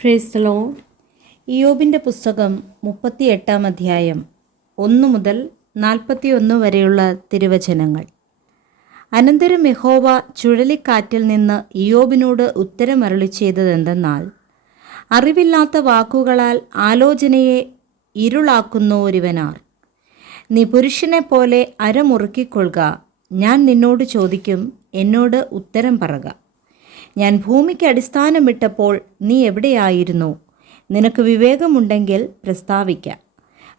Praise the Lord. ഇയ്യോബിൻ്റെ പുസ്തകം 38-ാം അധ്യായം 1 മുതൽ 41 വരെയുള്ള തിരുവചനങ്ങൾ. അനന്തരം യഹോവ ചുഴലിക്കാറ്റിൽ നിന്ന് ഇയ്യോബിനോട് ഉത്തരമരുളി ചെയ്തതെന്തെന്നാൽ, അറിവില്ലാത്ത വാക്കുകളാൽ ആലോചനയെ ഇരുളാക്കുന്നോരിവനാർ. നീ പുരുഷനെപ്പോലെ അരമുറുക്കിക്കൊള്ളുക. ഞാൻ നിന്നോട് ചോദിക്കും, എന്നോട് ഉത്തരം പറക. ഞാൻ ഭൂമിക്ക് അടിസ്ഥാനമിട്ടപ്പോൾ നീ എവിടെയായിരുന്നു? നിനക്ക് വിവേകമുണ്ടെങ്കിൽ പ്രസ്താവിക്ക.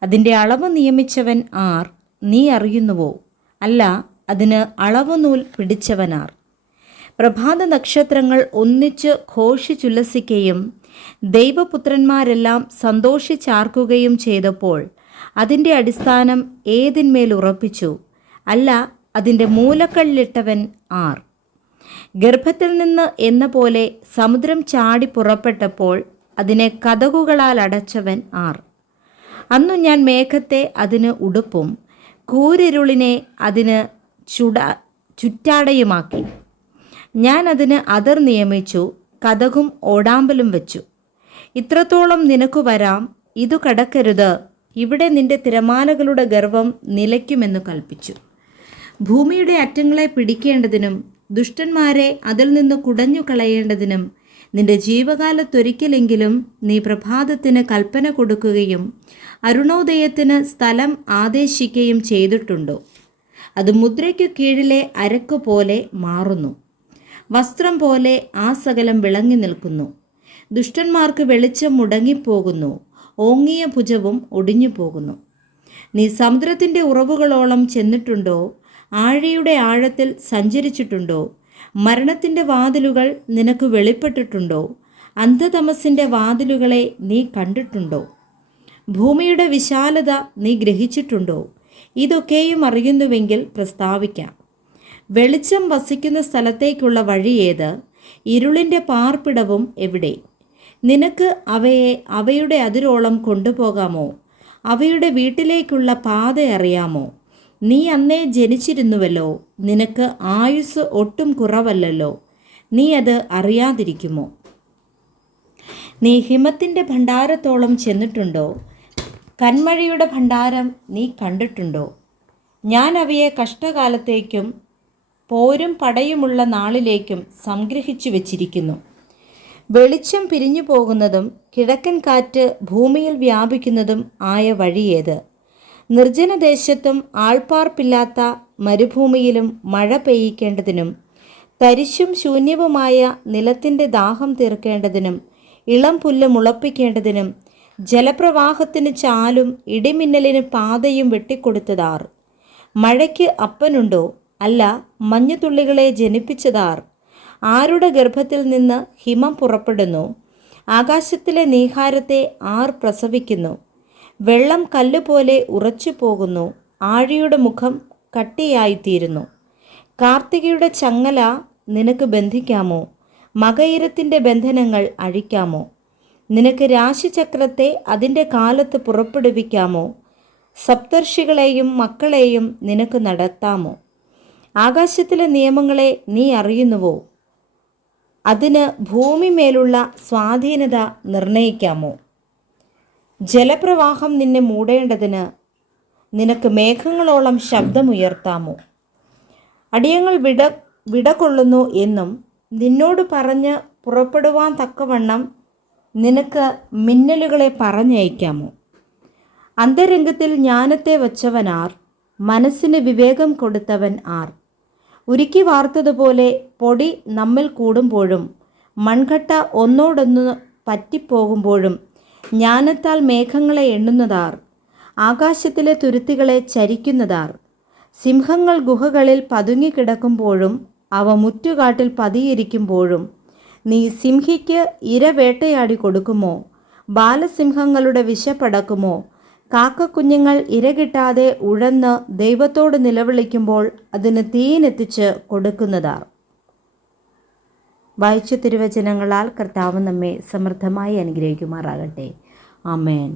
അതിൻ്റെ അളവ് നിയമിച്ചവൻ ആർ? നീ അറിയുന്നുവോ? അല്ല, അതിന് അളവുനൂൽ പിടിച്ചവനാർ? പ്രഭാത നക്ഷത്രങ്ങൾ ഒന്നിച്ച് ഘോഷിച്ചുല്ലസിക്കുകയും ദൈവപുത്രന്മാരെല്ലാം സന്തോഷിച്ചാർക്കുകയും ചെയ്തപ്പോൾ അതിൻ്റെ അടിസ്ഥാനം ഏതിന്മേൽ ഉറപ്പിച്ചു? അല്ല, അതിൻ്റെ മൂലക്കല്ലിട്ടവൻ ആർ? ഗർഭത്തിൽ നിന്ന് എന്ന പോലെ സമുദ്രം ചാടി പുറപ്പെട്ടപ്പോൾ അതിനെ കതകുകളാൽ അടച്ചവൻ ആർ? അന്നു ഞാൻ മേഘത്തെ അതിന് ഉടുപ്പും കൂരിരുളിനെ അതിന് ചുറ്റാടയുമാക്കി. ഞാൻ അതിന് അതിർ നിയമിച്ചു, കതകും ഓടാമ്പലും വെച്ചു. ഇത്രത്തോളം നിനക്കു വരാം, ഇതു കടക്കരുത്, ഇവിടെ നിന്റെ തിരമാലകളുടെ ഗർവം നിലയ്ക്കുമെന്നു കൽപ്പിച്ചു. ഭൂമിയുടെ അറ്റങ്ങളെ പിടിക്കേണ്ടതിനും ദുഷ്ടന്മാരെ അതിൽ നിന്ന് കുടഞ്ഞു കളയേണ്ടതിനും നിന്റെ ജീവകാലത്തൊരിക്കലെങ്കിലും നീ പ്രഭാതത്തിന് കൽപ്പന കൊടുക്കുകയും അരുണോദയത്തിന് സ്ഥലം ആദേശിക്കുകയും ചെയ്തിട്ടുണ്ടോ? അത് മുദ്രയ്ക്കു കീഴിലെ അരക്ക് പോലെ മാറുന്നു, വസ്ത്രം പോലെ ആ സകലം വിളങ്ങി നിൽക്കുന്നു. ദുഷ്ടന്മാർക്ക് വെളിച്ചം മുടങ്ങിപ്പോകുന്നു, ഓങ്ങിയ ഭുജവും ഒടിഞ്ഞു പോകുന്നു. നീ സമുദ്രത്തിൻ്റെ ഉറവുകളോളം ചെന്നിട്ടുണ്ടോ? ആഴിയുടെ ആഴത്തിൽ സഞ്ചരിച്ചിട്ടുണ്ടോ? മരണത്തിൻ്റെ വാതിലുകൾ നിനക്ക് വെളിപ്പെട്ടിട്ടുണ്ടോ? അന്ധതമസിൻ്റെ വാതിലുകളെ നീ കണ്ടിട്ടുണ്ടോ? ഭൂമിയുടെ വിശാലത നീ ഗ്രഹിച്ചിട്ടുണ്ടോ? ഇതൊക്കെയും അറിയുന്നുവെങ്കിൽ പ്രസ്താവിക്കാം. വെളിച്ചം വസിക്കുന്ന സ്ഥലത്തേക്കുള്ള വഴി ഏത്? ഇരുളിൻ്റെ പാർപ്പിടവും എവിടെ? നിനക്ക് അവയെ അവയുടെ അതിരോളം കൊണ്ടുപോകാമോ? അവയുടെ വീട്ടിലേക്കുള്ള പാത അറിയാമോ? നീ അന്നേ ജനിച്ചിരുന്നുവല്ലോ, നിനക്ക് ആയുസ് ഒട്ടും കുറവല്ലല്ലോ, നീ അത് അറിയാതിരിക്കുമോ? നീ ഹിമത്തിൻ്റെ ഭണ്ഡാരത്തോളം ചെന്നിട്ടുണ്ടോ? കന്മഴയുടെ ഭണ്ഡാരം നീ കണ്ടിട്ടുണ്ടോ? ഞാൻ അവയെ കഷ്ടകാലത്തേക്കും പോരും പടയുമുള്ള നാളിലേക്കും സംഗ്രഹിച്ചു വച്ചിരിക്കുന്നു. വെളിച്ചം പിരിഞ്ഞു പോകുന്നതും കിഴക്കൻ കാറ്റ് ഭൂമിയിൽ വ്യാപിക്കുന്നതും ആയ വഴിയേത്? നിർജ്ജനദേശത്തും ആൾപ്പാർപ്പില്ലാത്ത മരുഭൂമിയിലും മഴ പെയ്യിക്കേണ്ടതിനും തരിശും ശൂന്യവുമായ നിലത്തിൻ്റെ ദാഹം തീർക്കേണ്ടതിനും ഇളം പുല്ല് മുളപ്പിക്കേണ്ടതിനും ജലപ്രവാഹത്തിന് ചാലും ഇടിമിന്നലിന് പാതയും വെട്ടിക്കൊടുത്തതാർ? മഴയ്ക്ക് അപ്പനുണ്ടോ? അല്ല, മഞ്ഞുതുള്ളികളെ ജനിപ്പിച്ചതാർ? ആരുടെ ഗർഭത്തിൽ നിന്ന് ഹിമം പുറപ്പെടുന്നു? ആകാശത്തിലെ നീഹാരത്തെ ആർ പ്രസവിക്കുന്നു? വെള്ളം കല്ലുപോലെ ഉറച്ചു പോകുന്നു, ആഴിയുടെ മുഖം കട്ടിയായിത്തീരുന്നു. കാർത്തികയുടെ ചങ്ങല നിനക്ക് ബന്ധിക്കാമോ? മകയിരത്തിൻ്റെ ബന്ധനങ്ങൾ അഴിക്കാമോ? നിനക്ക് രാശിചക്രത്തെ അതിൻ്റെ കാലത്ത് പുറപ്പെടുവിക്കാമോ? സപ്തർഷികളെയും മക്കളെയും നിനക്ക് നടത്താമോ? ആകാശത്തിലെ നിയമങ്ങളെ നീ അറിയുന്നുവോ? അതിന് ഭൂമിമേലുള്ള സ്വാധീനത നിർണയിക്കാമോ? ജലപ്രവാഹം നിന്നെ മൂടേണ്ടതിന് നിനക്ക് മേഘങ്ങളോളം ശബ്ദമുയർത്താമോ? അടിയങ്ങൾ വിടകൊള്ളുന്നു എന്നും നിന്നോട് പറഞ്ഞ് പുറപ്പെടുവാൻ തക്കവണ്ണം നിനക്ക് മിന്നലുകളെ പറഞ്ഞയക്കാമോ? അന്തരംഗത്തിൽ ജ്ഞാനത്തെ വച്ചവനാർ? മനസ്സിന് വിവേകം കൊടുത്തവൻ ആർ? ഉരുക്കി വാർത്തതുപോലെ പൊടി നമ്മിൽ കൂടുമ്പോഴും മൺകട്ട ഒന്നോടൊന്ന് പറ്റിപ്പോകുമ്പോഴും ജ്ഞാനത്താൽ മേഘങ്ങളെ എണ്ണുന്നതാർ? ആകാശത്തിലെ തുരുത്തികളെ ചരിക്കുന്നതാർ? സിംഹങ്ങൾ ഗുഹകളിൽ പതുങ്ങിക്കിടക്കുമ്പോഴും അവ മുറ്റുകാട്ടിൽ പതിയിരിക്കുമ്പോഴും നീ സിംഹിക്ക് ഇര വേട്ടയാടി കൊടുക്കുമോ? ബാലസിംഹങ്ങളുടെ വിശപ്പടക്കുമോ? കാക്കക്കുഞ്ഞുങ്ങൾ ഇര കിട്ടാതെ ഉഴന്ന് ദൈവത്തോട് നിലവിളിക്കുമ്പോൾ അതിന് തീനെത്തിച്ച് കൊടുക്കുന്നതാർ? വായിച്ച തിരുവചനങ്ങളാൽ കർത്താവ് നമ്മെ സമൃദ്ധമായി അനുഗ്രഹിക്കുമാറാകട്ടെ. ആമേൻ.